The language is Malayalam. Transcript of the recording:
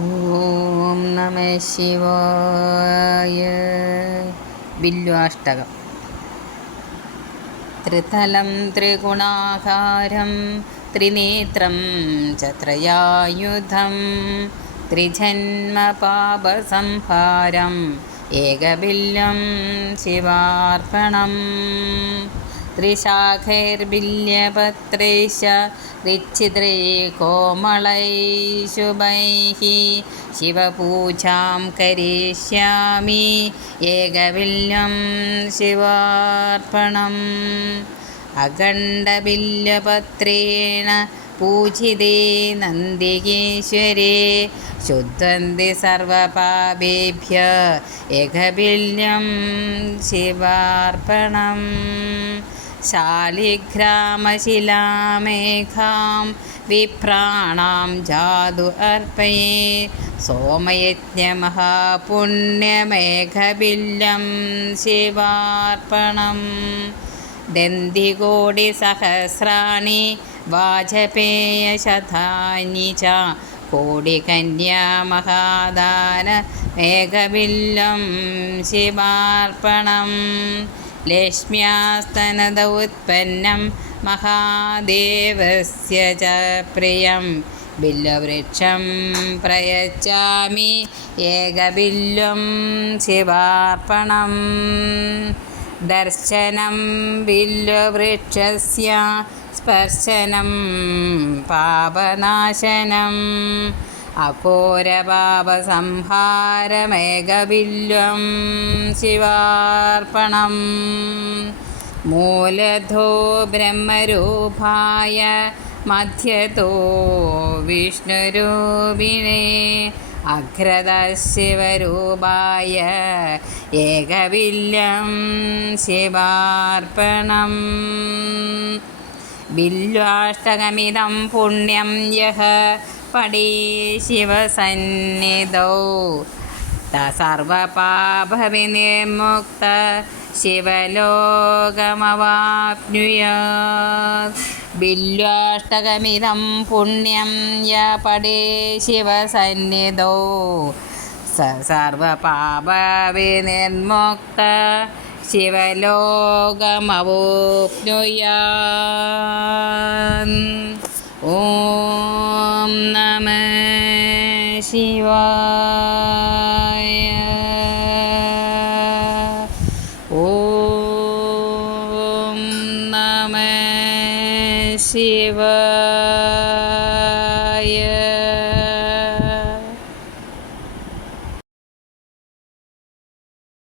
ഓം നമ ശിവായ. ബില്വാഷ്ടകം ത്രിതലം ത്രിഗുണാകാരം ത്രിനേത്രം ചത്രയായുധം ത്രിജന്മപാപസംഹാരം ഏകബില്ലം ശിവാർപ്പണം. त्रिशाखैर्बिल्यपत्रैश्च ऋच्छिद्रै कोमलै शुभैः शिवपूजां करिष्यामि एकबिल्यं शिवार्पणम् अखण्डबिल्यपत्रेण पूजिते नन्दिकेश्वरे शुद्धन्ति सर्वपापेभ्य एकबिल्यं शिवार्पणम् शालिग्रामशिलामेघां विप्राणां जादु अर्पये सोमयज्ञमहापुण्यमेघबिल्लं शिवार्पणम् दन्तिकोटिसहस्राणि वाजपेयशतानि च कोटिकन्यामहादान मेघबिल्लं शिवार्पणम् लक्ष्म्यास्तनद उत्पन्नं महादेवस्य च प्रियं बिल्लवृक्षं प्रयच्छामि एकबिल्लं शिवार्पणम् दर्शनं बिल्लवृक्षस्य स्पर्शनं पापनाशनम् अघोरपापसंहारमेघबिल्वं ശിവാർപ്പണം. മൂലധോ ബ്രഹ്മരൂപായ മധ്യതോ വിഷ്ണുരൂപിണേ അഗ്രതശിവരൂപായ ഏകവില്യം ശിവാർപ്പണം. ബില്വാഷ്ടകമിതം പുണ്യം യഹ പടേ ശിവസന്നിധൗ. സർവപാപവിനിർമുക്ത ശിവലോകമവാപ്നുയാത് ബില്വാഷ്ടകമിതം പുണ്യം യ പടേ ശിവസന്നിധോ. സ സർവപാപവിനിർമുക്ത ശിവലോകമവോപ്നുയാൻ ഓം നമ ശിവാ. शिव